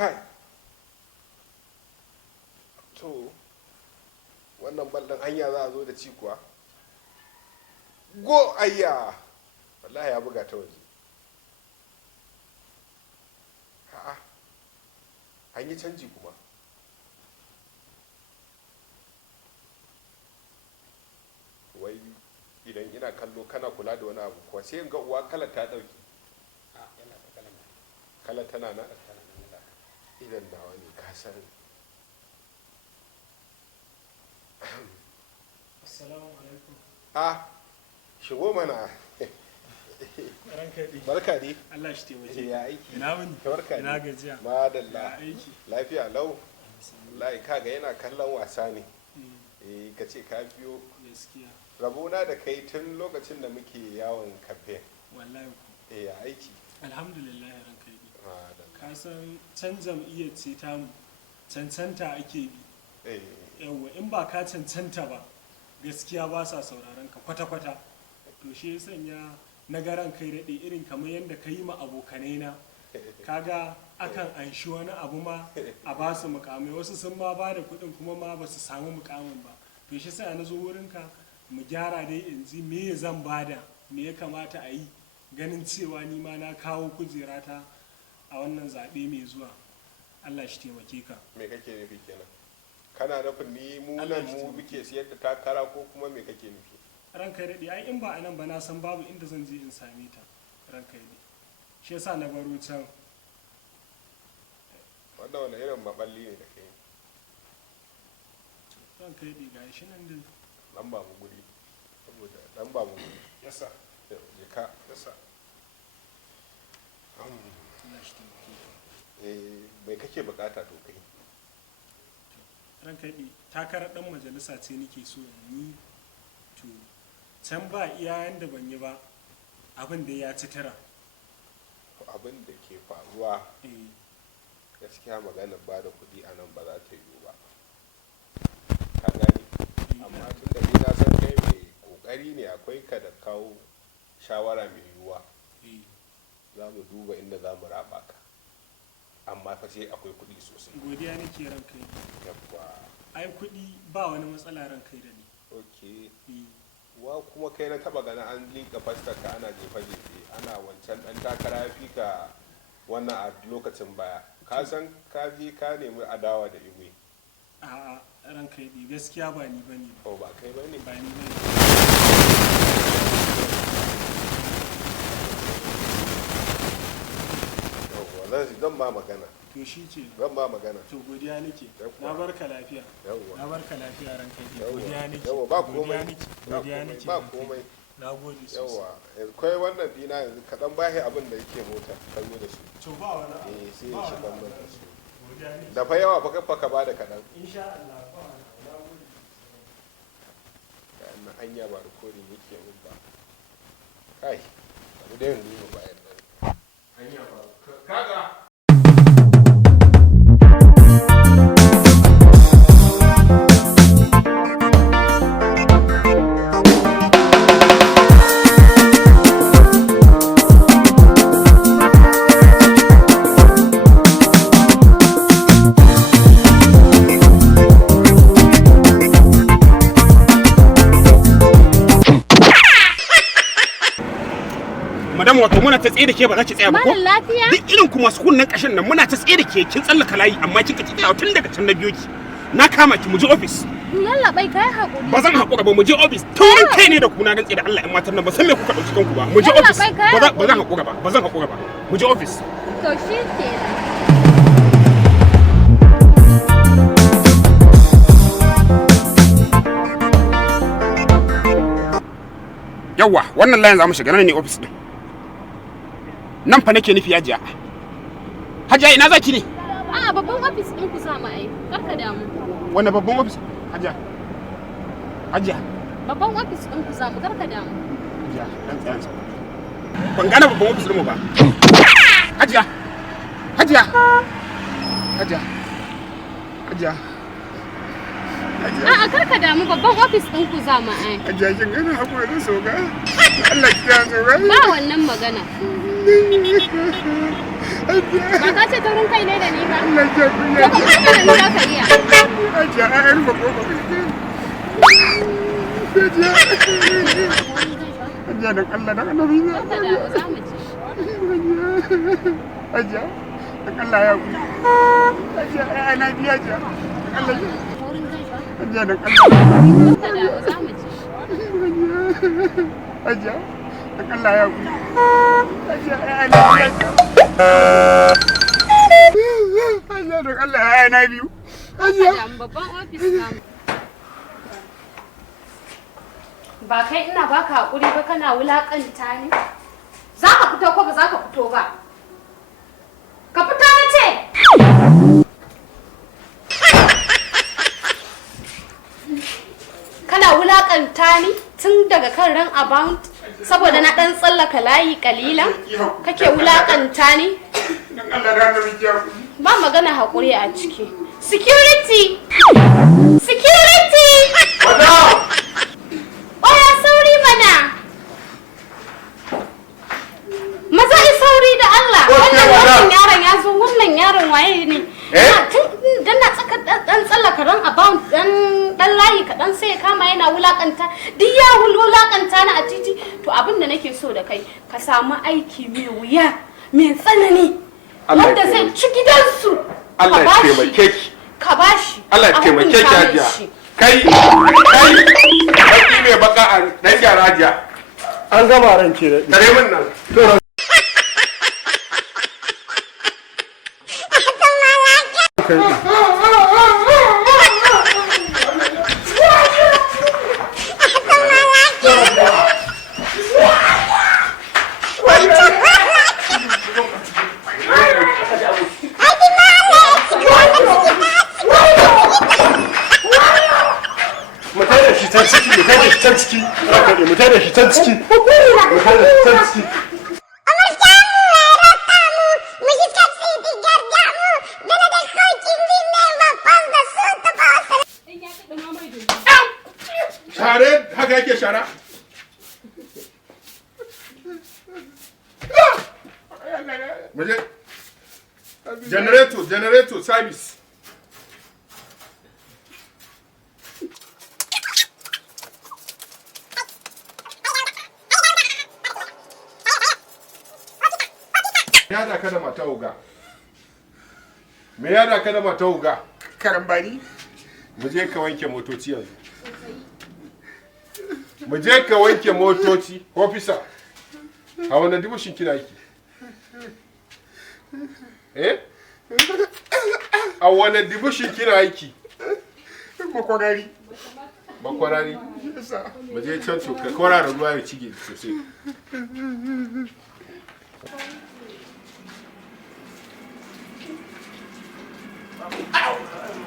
kai to wannan baldan hanya za a zo da ci kuwa go ayya wallahi ya buga ta waje a'a an yi canji kuma wai idan ina kallo kana kula da wani abu kuwa sai in ga uwa kalar ta dauki kalar tana na idan nawa ne ka san Assalamu alaikum. Shigo mana. Ranka dai. Barka dai. Allah shi taimake. Ya aiki. Ina wuni? Barka dai. Ina gajiya. Madalla. Aiki. Lafiya lau. Wallahi kaga yana kallon wasa ne. Ka ce ka biyo. Gaskiya. Rabona da kai tun lokacin da muke yawon campaign. Wallahi ku. Ya aiki. Alhamdulillah ranka dai. Madalla. Ka san can jam'iyyar ce ta mu cancanta ake bi. Yawwa in ba ka cancanta ba gaskiya ba sa sauraron ka kwata-kwata to shi ya sanya na garan kai daɗe irin kamar yadda ka yi ma abokanai na kaga akan anshi wani abu ma a ba su mukamai wasu sun ma ba da kuɗin kuma ma ba su samu mukamin ba to shi sai na zo wurinka mu gyara dai in ji me zan bada me ya kamata a yi ganin cewa ni ma na kawo kujerata a wannan zaɓe mai zuwa Allah shi taimake ka me kake nufi kenan kana nufin ni mu nan mu muke siyar da takara ko kuma me kake nufi ranka daɗe ai in ba a nan ba na san babu inda zan je in same ta ranka daɗe shi yasa na baro can wannan wani irin maballi ne da kai ranka daɗe ga shi nan dai dan ba mu guri saboda dan ba mu guri yasa je ka yasa Allah shi taimake mai kake bukata to kai ranka daɗe takarar ɗan majalisa ce nake so in yi to can ba iya yanda ban yi ba abin da ya ci tara abin da ke faruwa gaskiya magana ba da kuɗi a nan ba za ta yiwu ba ka gani amma tun da ni na san kai mai kokari ne akwai ka da kawo shawara mai yiwuwa za mu duba inda za mu raba ka amma fa sai akwai kuɗi sosai godiya nake ranka yabba ai kuɗi ba wani matsala ranka da ni ok wa kuma kai na taba gana an liƙa fastar ka ana jefe-jefe ana wancan ɗan takara ya fi ka wannan a lokacin baya ka san ka je ka nemi adawa da igwe a ranka yi gaskiya ba ni bane ba ba kai bane ba ni bane zan ba magana to shi ce zan ba magana to godiya nake na barka lafiya na barka lafiya ranka yi godiya nake yawa ba komai godiya nake ba komai na gode sosai yawa kai wannan dina yanzu ka dan bashi abin da yake mota ka zo da su to ba wani abu sai ya shiga mota su godiya nake da fa yawa fa ka bada kadan insha Allah ba wani abu na gode na hanya ba rikodin yake mun ba kai bari da yanzu mu bayan nan hanya ba kaga madam wato muna ta tsaye da ke ba za ki tsaya ba ko? lafiya? Duk irin kuma su kunnen kashin nan muna ta tsaye da ke kin tsallaka layi amma kika ki tsaya tun daga can na biyo ki. Na kama ki mu je office. Lallaɓai kai haƙuri. Ba zan haƙura ba mu je office. Taurin kai ne da kuna dan tsaye da Allah in matan nan ba san me kuka dauki kanku ba. Mu je office. Ba zan haƙura ba. Ba zan haƙura ba. Mu je office. To shi kenan. Yawwa wannan layin za mu shiga nan ne office din. Nan fa nake nufi Hajiya. Hajiya ina zaki ne? A'a babban ofis ɗin ku sa mu ai. Karka damu. Wanne babban office? Hajiya. Hajiya. Babban ofis ɗin ku sa mu karka damu. Hajiya dan tsayan sa. Ban gane babban office din mu ba. Hajiya. Hajiya. Hajiya. Hajiya. A'a karka damu babban ofis ɗin ku za mu ai. Hajiya kin gane hakuri da soga. Allah ki ya soga. Ba wannan magana. Ba ka ce taurin kai ne da ni ba? Allah ya kunya. Ko ka fara da ni za ka iya? Hajiya ai rufe kofa. Hajiya dan Allah dan Annabi. Ka dawo za mu ci. Hajiya dan Allah ya kunya. Hajiya ai na biya hajiya. Allah ya. Taurin kai ba? Hajiya dan Allah. Ka dawo za mu ci. Hajiya dan Allah ya kunya. Hajiya ai na biya hajiya. Hajiya dan Allah ai na biyu. Hajiya. Da babban ofis namu. Ba kai ina baka hakuri ba kana wulakanta ni? Za ka fito ko ba za ka fito ba? Ka fito na ce! Kana wulakanta ni tun daga kan ran about saboda na dan tsallaka layi kalilan? Kake wulakanta ni? Dan Allah da Annabi ya kunya. Ba magana hakuri a ciki. Security! Security! Oya sauri mana! Maza yi sauri da Allah! Wannan yaron ya zo, wannan yaron waye ne? Dan na tsaka dan tsallaka ran about dan layi kaɗan sai ya kama yana wulakanta. Duk ya wulakanta ni a titi. To abin da nake so da kai, ka samu aiki mai wuya, mai tsanani. Wanda zai ci gidansu. Allah ya taimake ki. Ka bashi. Allah ya taimake ki hajiya. Kai baki mai baka a dan gyara hajiya. An gama ranke da Tare min nan. Share haka yake shara? Muje. Generator service. Ya da ka da mata uga. Me ya da ka da mata uga? Karambani. Mu je ka wanke motoci yanzu. Mu je ka wanke motoci, officer. A wani dibushin kina yake? Eh? A wani dibushin kina yake? Makwarari. Makwarari. Mu je can to ka kwarara ruwa ya cige sosai.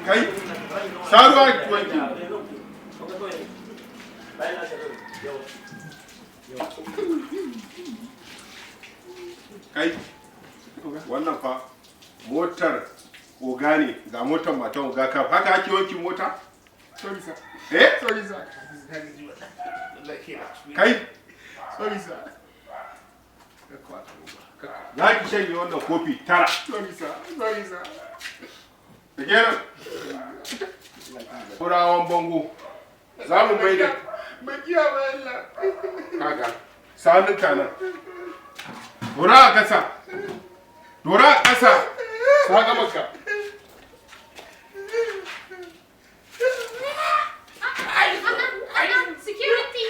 Kai, saruwa ki wanke. Kai, wannan fa motar oga ne ga motar matan oga ka haka ake wankin mota? Sorry sir. Eh? Sorry sir. Kai, Sorry sir. za ki shanye wannan kofi tara. Sorry sir. Sorry sir. Da kenan? Turawan bango. Za mu mai da Bakiya ba Allah. kaga sanin kanan. Dora a ƙasa. Dora a ƙasa. Sa ga maka. Security!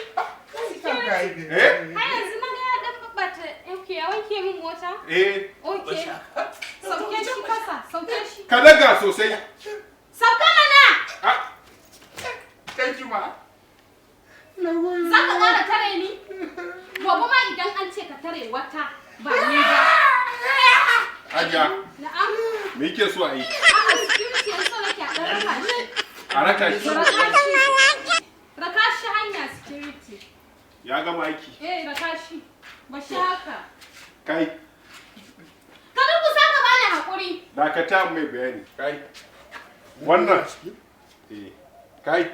Security! Eh? Har yanzu na ga ya dan babbata ya wanke min mota? Eh. Okay. Sauke shi kasa, sauke shi. Ka daga sosai. Sauka mana! Ah, Thank you ma. Za ka ƙara tare ni? Gobe ma idan an ce ka tare wata ba ni ba. Hajiya, Na'am. me yake so a yi? A'a security yanzu so nake a ɗan raka shi. A raka shi. Raka shi hanya security. Ya gama aiki. Raka shi. Ba shi haka. Kai, Ka durkusa ka bani haƙuri. dakata mai bayani. Kai, wannan. Eh, kai,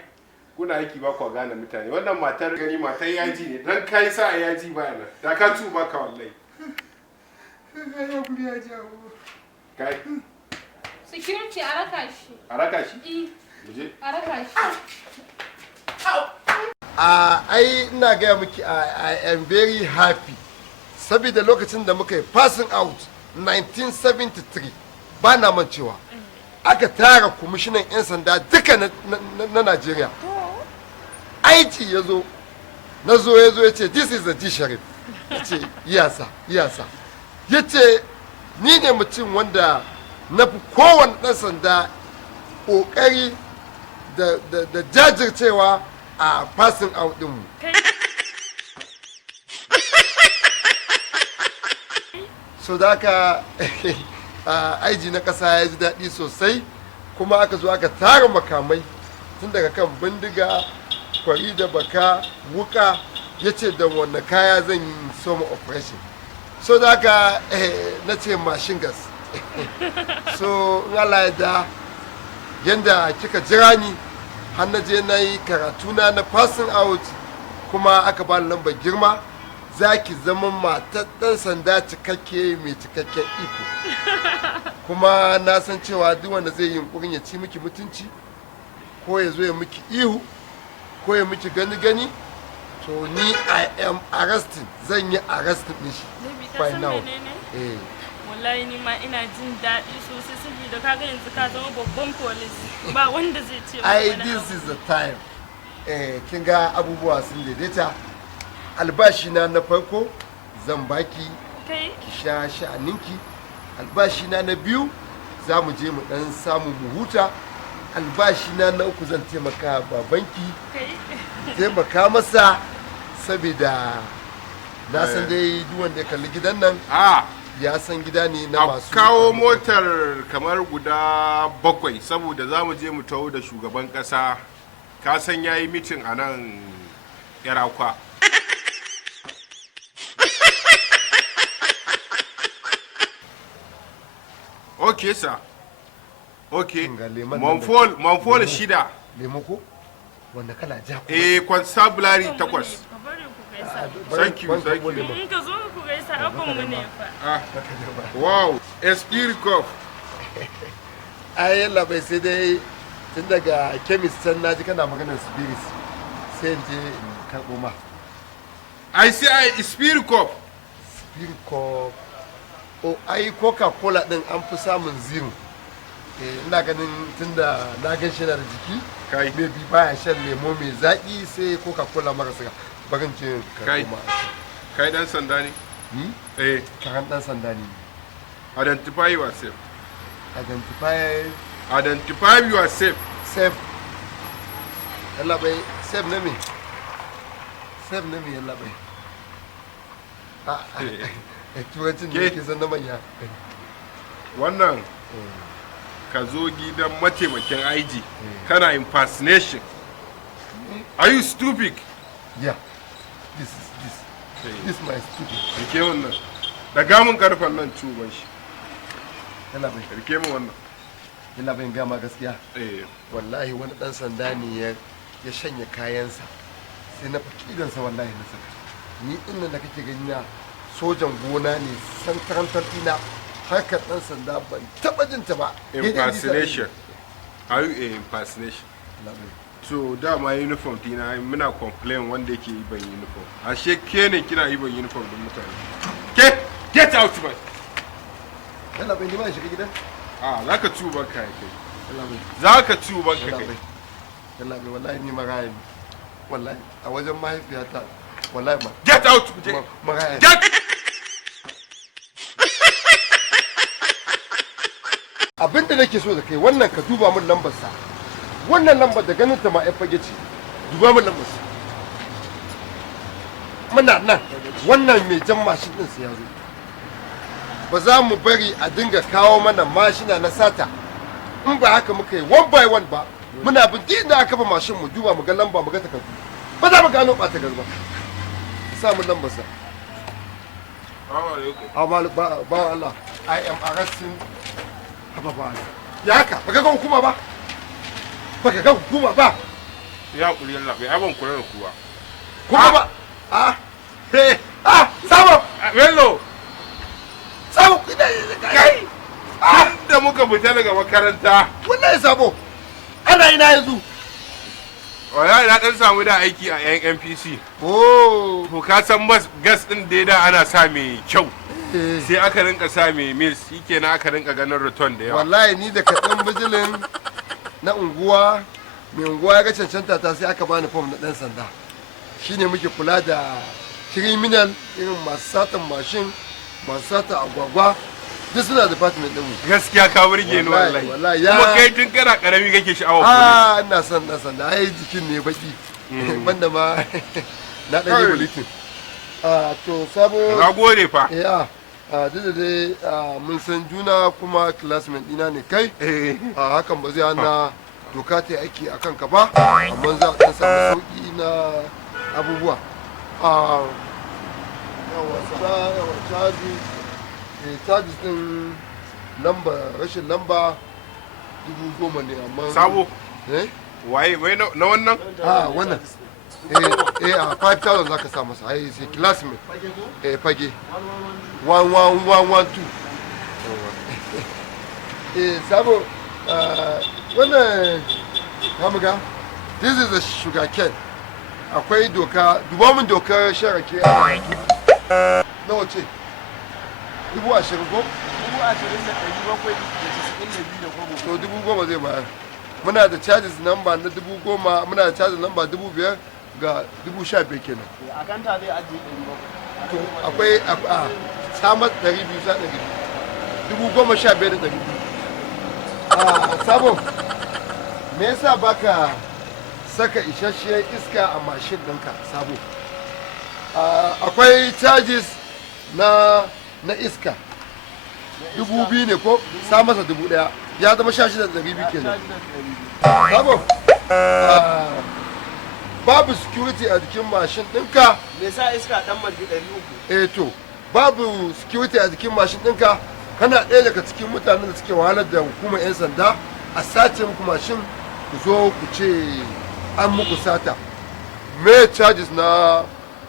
kuna aiki ba ku gane mutane. Wannan matar gani matar yaji ne. Dan kai sa yaji ba nan. Da ka tu baka wallahi. kai security a raka shi. a raka shi Eh, a raka shi. ai ina gaya miki I am very happy saboda lokacin da muka yi passing out 1973 ba na mancewa aka tara kwamishinan 'yan sanda duka na Najeriya. Aiki ya zo ya ce this is the G Sharif. Ya ce yasa ya ce ni ne mutum wanda na fi kowane ɗan sanda ƙoƙari da jajircewa a passing out ɗinmu. So da aka aiji na ƙasa ya ji daɗi sosai kuma aka zo aka tara makamai tun daga kan bindiga kwari da baka wuka ya ce da wanne kaya zan yi soma operation. So da aka na ce machine gas. So in Allah ya da yadda kika jira ni har na je na yi karatuna na passing out kuma aka ba lambar girma za ki zama matar ɗan sanda cikakke mai cikakken iko kuma na san cewa duk wanda zai yi yunkurin ya ci miki mutunci ko ya zo ya miki ihu ko ya miki gani to ni I am arresting zan yi arresting din shi by now. Wallahi ni ma ina jin daɗi sosai saboda kaga yanzu ka zama babban police ba wanda zai ce ai this is the time kin ga abubuwa sun daidaita albashi na farko zan baki ki sha sha'aninki albashi na biyu za mu je mu dan samu mu huta albashi na uku zan taimaka babanki taimaka masa saboda na san dai duk wanda ya kalli gidan nan ya san gida ne na masu kawo motar kamar guda 7 saboda za mu je mu taho da shugaban kasa ka san yayi mitin a nan yarakwa. Okay sir. Okay. Manfol shida. Lemo ko? Wanda kala ja ko? Constabulary 8. Thank you. In ka zo ku gaisa abin mu ne fa. Wow, Esprit Cough. Ai yalla bai sai dai tun daga chemist can naji kana maganar spirits sai in je in karbo ma. I say Esprit Cough. Esprit Cough. Oh, ai Coca-Cola din an fi samun zero. Ina ganin tunda na gan shi da jiki kai maybe baya shan lemo mai zaki sai Coca-Cola mara siga. Bagan ce kai dan sanda ne? Ni? Karan dan sanda ne. Identify yourself. Identify yourself. Safe. Yalla bai safe ne me? Safe ne me yalla bai? Turancin da yake zan na manya. Wannan ka zo gidan mataimakin IG kana impersonation. Are you stupid? Yeah. This my stupid. Rike wannan. Daga mun karfan nan cuban shi. Yalla bai. Rike mu wannan. Yalla bai gama gaskiya. Wallahi wani dan sanda ne ya shanya kayansa. Sai na fakidansa wallahi na saka. Ni din da kake gani na sojan gona ne san karantar ina harkar dan sanda ban taba jin ta ba. Impersonation. Are you a impersonation? So dama uniform dina muna complain wanda yake yi ban uniform. Ashe ke ne kina yi ban uniform din mutane. Get out man. Yalla bai nima shiga gidan? Zaka ci uban kai kai. Yalla bai. Zaka ci uban kai. Yalla bai wallahi ni maraya. Wallahi a wajen mahaifiyata wallahi ma. Get out. Maraya. Get. Abinda nake so da kai wannan ka duba min lambar sa. Wannan lambar da ganin ta ma ai fage ce. Duba min lambar sa. Muna nan wannan mai jan mashin din sa ya zo. Ba za mu bari a dinga kawo mana mashina na sata. In ba haka muka yi one by one ba muna bin din da aka ba mashin mu duba mu ga lamba mu ga takardu. Ba za mu gano ba ta garba. Sa mu lambar sa. Ba Allah. I am arresting ba ya haka baka ga hukuma ba baka ga hukuma ba ya kuri Allah bai abon kula da kuwa kuma ba sama bello Sabo kai da muka fita daga makaranta wallahi Sabo ana ina yanzu. wallahi na dan samu da aiki a yan NPC. Oh to ka san gas din da ana sa mai kyau sai aka rinka sa mai mil shikenan aka rinka ganin return da yawa. wallahi ni da kaɗan bijilin na unguwa mai unguwa ya ga cancanta ta sai aka bani fom na ɗan sanda shine muke kula da criminal irin masu satan mashin masu satan agwagwa duk suna department ɗinmu. gaskiya ka burge ni wallahi kuma kai tun kana karami kake sha'awar police. ina son ɗan sanda ai jikin ne baki banda ma na ɗan yi bulletin. to Sabo na gode fa. duk da dai mun san juna kuma classmate ɗina ne kai hakan ba zai hana doka ta aiki a kanka ba amma za a ɗan samu sauƙi na abubuwa. yawa charges ɗin rashin lamba 10,000 ne amma Sabo waye wai na wannan wannan 5,000 za ka sa masa ai sai classmate fage 1112 Sabo wannan hamuga this is a sugar cane akwai doka duba min dokar sharake na wace 20,000 ko? 20,792 to 10,000 zai bayar. Muna da charges number na 10,000 muna da charges number 5,000 ga 15,000 kenan. A kanta zai ajiye 700. To akwai samar 200 sa 15,200. Sabo me yasa baka saka isasshiyar iska a mashin ɗinka Sabo? Akwai charges na iska 2,000 ne ko sa masa 1,000 ya zama 16,200 kenan. Sabo babu security a jikin mashin ɗinka. Me sa iska ɗan mafi 300? To babu security a jikin mashin ɗinka kana ɗaya daga cikin mutanen da suke wahalar da hukumar 'yan sanda a sace muku mashin ku zo ku ce an muku sata. Me charges na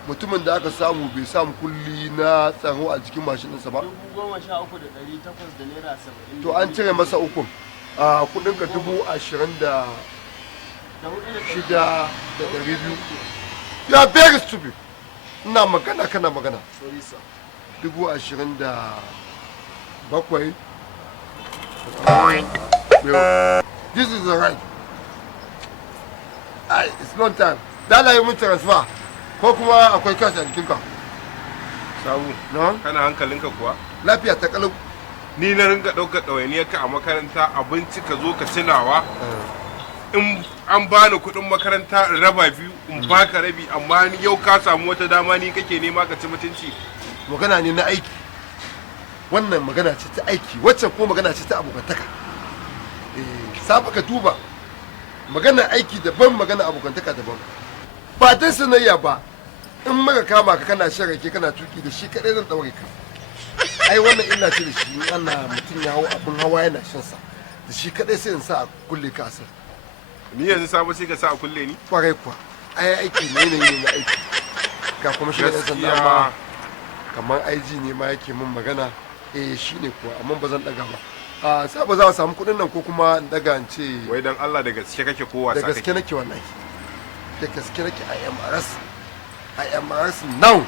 mutumin da aka samu bai samu kulli na tsaro a jikin mashin ɗinsa ba? 13,800 da naira 70. To an cire masa ukun a kudinka 26,200. You are very stupid. Ina magana kana magana. Sorry sir. 27,000. This is the right. It's long time. Dala yi mun transfer. Ko kuma akwai cash a jikinka? Sabu, kana hankalinka kuwa? Lafiya ta kalau. Ni na ringa ɗaukar ɗawainiyar ka a makaranta abinci ka zo ka cinawa. In an bani kuɗin makaranta in raba biyu in baka rabi amma ni yau ka samu wata dama ni kake nema ka ci mutunci. Magana ne na aiki. Wannan magana ce ta aiki, waccan kuma magana ce ta abokantaka. Sabu ka duba. Magana aiki daban magana abokantaka daban. Ba dan sanayya ba. In maka kama ka kana shan rake kana tuki da shi kadai zan daure ka. Ai wannan illa ce da shi in ana mutum ya hau abin hawa yana shan sa. Da shi kadai sai in sa a kulle ka asir. Ni yanzu Sabo sai ka sa a kulle ni? Kwarai kuwa. Ai aiki ne ne na aiki. Ga kuma shi da sanda ma kamar IG ne ma yake min magana. Shi ne kuwa amma ba zan daga ba. Sabo za a samu kuɗin nan ko kuma in daga in ce. Wai dan Allah da gaske kake ko wasa kake? Da gaske nake wallahi. Da gaske nake I am arrested now.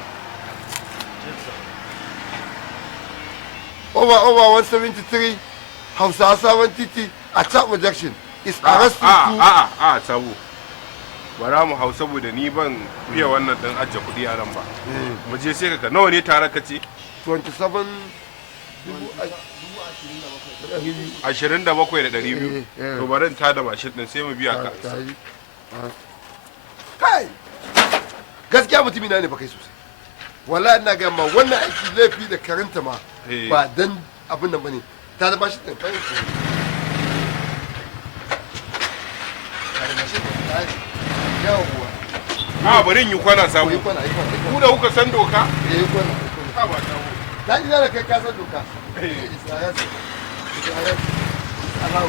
Over 173 Hausa 70 a Chapman Junction is arrested to. Sabo. Bara mu hau saboda ni ban fiye wannan dan ajiye kuɗi a nan ba. Mu je sai ka nawa ne tare ka ce? 27,200. To bari in tada mashin din sai mu biya ka. Kai! Gaskiya mutumi na ne ba kai sosai. Wallahi ina ga ma wannan aiki laifi da karanta ma ba dan abin nan bane. Ta da mashin din kai. Yawwa. Bari in yi kwana Sabo. Ku da kuka san doka? Kwana. Ba ta. Na ji da kai ka san doka. How.